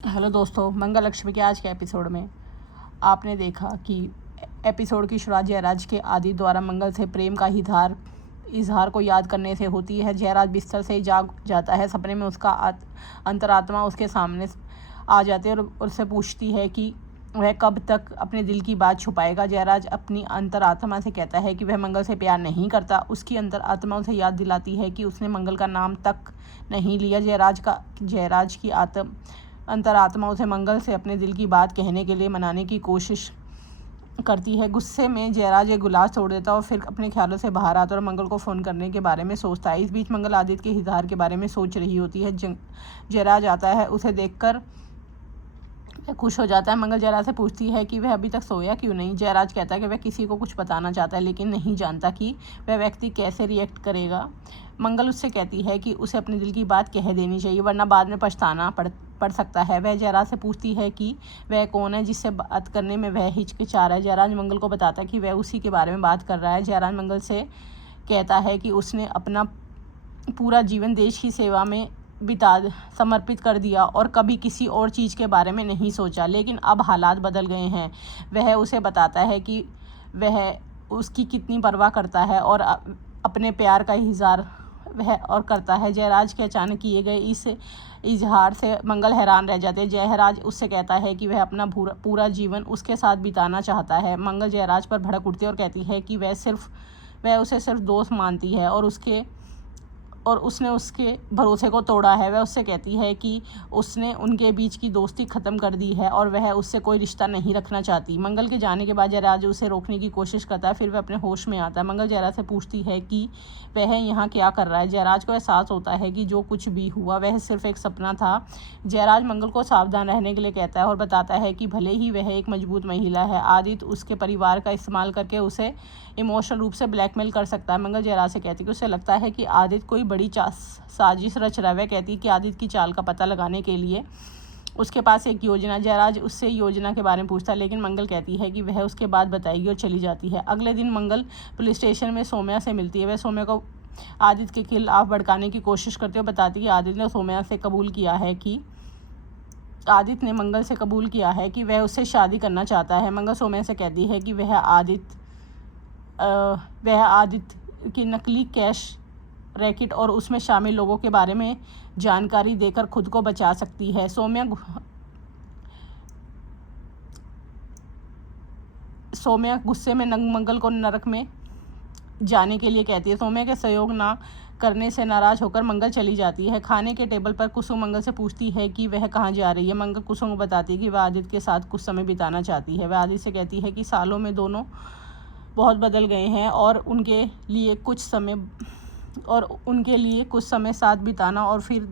Hello दोस्तों, मंगल लक्ष्मी के आज के एपिसोड में आपने देखा कि एपिसोड की शुरुआत जयराज के आदि द्वारा मंगल से प्रेम का इजहार को याद करने से होती है। जयराज बिस्तर से जाग जाता है। सपने में उसका अंतरात्मा उसके सामने आ जाती है और उससे पूछती है कि वह कब तक अपने दिल की बात छुपाएगा। जयराज अपनी अंतरात्मा से कहता है कि वह मंगल से प्यार नहीं करता। उसकी अंतरात्मा उसे याद दिलाती है कि उसने मंगल का नाम तक नहीं लिया। जयराज की अंतरात्मा उसे मंगल से अपने दिल की बात कहने के लिए मनाने की कोशिश करती है। गुस्से में जयराज एक गिलास तोड़ देता है और फिर अपने ख्यालों से बाहर आता है और मंगल को फ़ोन करने के बारे में सोचता है। इस बीच मंगल आदित्य के इजहार के बारे में सोच रही होती है। जयराज आता है, उसे देखकर खुश हो जाता है। मंगल जयराज से पूछती है कि वह अभी तक सोया क्यों नहीं। जयराज कहता है कि वह किसी को कुछ बताना चाहता है लेकिन नहीं जानता कि वह व्यक्ति कैसे रिएक्ट करेगा। मंगल उससे कहती है कि उसे अपने दिल की बात कह देनी चाहिए वरना बाद में पछताना पड़ सकता है। वह जयराज से पूछती है कि वह कौन है जिससे बात करने में वह हिचकिचा रहा है। जयराज मंगल को बताता है कि वह उसी के बारे में बात कर रहा है। जयराज मंगल से कहता है कि उसने अपना पूरा जीवन देश की सेवा में समर्पित कर दिया और कभी किसी और चीज़ के बारे में नहीं सोचा, लेकिन अब हालात बदल गए हैं। वह उसे बताता है कि वह उसकी कितनी परवाह करता है और अपने प्यार का इजहार वह और करता है। जयराज के अचानक किए गए इस इजहार से मंगल हैरान रह जाते हैं। जयराज उससे कहता है कि वह अपना पूरा जीवन उसके साथ बिताना चाहता है। मंगल जयराज पर भड़क उठती है और कहती है कि वह उसे सिर्फ दोस्त मानती है और उसने उसके भरोसे को तोड़ा है। वह उससे कहती है कि उसने उनके बीच की दोस्ती ख़त्म कर दी है और वह उससे कोई रिश्ता नहीं रखना चाहती। मंगल के जाने के बाद जयराज उसे रोकने की कोशिश करता है, फिर वह अपने होश में आता है। मंगल जयराज से पूछती है कि वह यहाँ क्या कर रहा है। जयराज को एहसास होता है कि जो कुछ भी हुआ वह सिर्फ एक सपना था। जयराज मंगल को सावधान रहने के लिए कहता है और बताता है कि भले ही वह एक मजबूत महिला है, आदित्य उसके परिवार का इस्तेमाल करके उसे इमोशनल रूप से ब्लैकमेल कर सकता है। मंगल जयराज से कहती है कि उसे लगता है कि आदित्य कोई बड़ी साजिश रच रहा है। वह कहती है कि आदित्य की चाल का पता लगाने के लिए उसके पास एक योजना। जयराज उससे योजना के बारे में पूछता है लेकिन मंगल कहती है कि वह उसके बाद बताएगी और चली जाती है। अगले दिन मंगल पुलिस स्टेशन में सौम्या से मिलती है। वह सौम्या को आदित्य के खिलाफ भड़काने की कोशिश करती है और बताती है कि आदित्य ने मंगल से कबूल किया है कि वह उससे शादी करना चाहता है। मंगल सौम्या से कहती है कि वह आदित्य की नकली कैश रैकेट और उसमें शामिल लोगों के बारे में जानकारी देकर खुद को बचा सकती है। सौम्या गुस्से में मंगल को नरक में जाने के लिए कहती है। सौम्या के सहयोग ना करने से नाराज होकर मंगल चली जाती है। खाने के टेबल पर कुसुम मंगल से पूछती है कि वह कहाँ जा रही है। मंगल कुसुम को बताती है कि वह आदित्य के साथ कुछ समय बिताना चाहती है। वह आदित्य से कहती है कि सालों में दोनों बहुत बदल गए हैं और उनके लिए कुछ समय साथ बिताना और फिर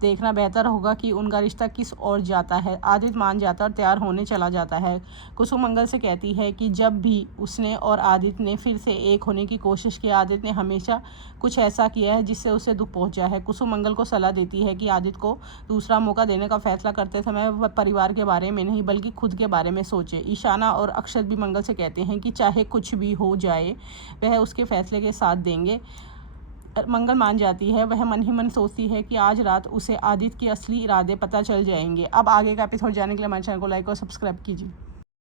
देखना बेहतर होगा कि उनका रिश्ता किस ओर जाता है। आदित्य मान जाता है और तैयार होने चला जाता है। कुसुम मंगल से कहती है कि जब भी उसने और आदित्य ने फिर से एक होने की कोशिश की, आदित्य ने हमेशा कुछ ऐसा किया है जिससे उसे दुख पहुंचा है। कुसुम मंगल को सलाह देती है कि आदित्य को दूसरा मौका देने का फैसला करते समय वह परिवार के बारे में नहीं बल्कि खुद के बारे में सोचे। ईशाना और अक्षत भी मंगल से कहते हैं कि चाहे कुछ भी हो जाए वह उसके फैसले के साथ देंगे। मंगल मान जाती है। वह मन ही मन सोचती है कि आज रात उसे आदित्य के असली इरादे पता चल जाएंगे। अब आगे का एपिसोड जानने के लिए हमारे चैनल को लाइक और सब्सक्राइब कीजिए।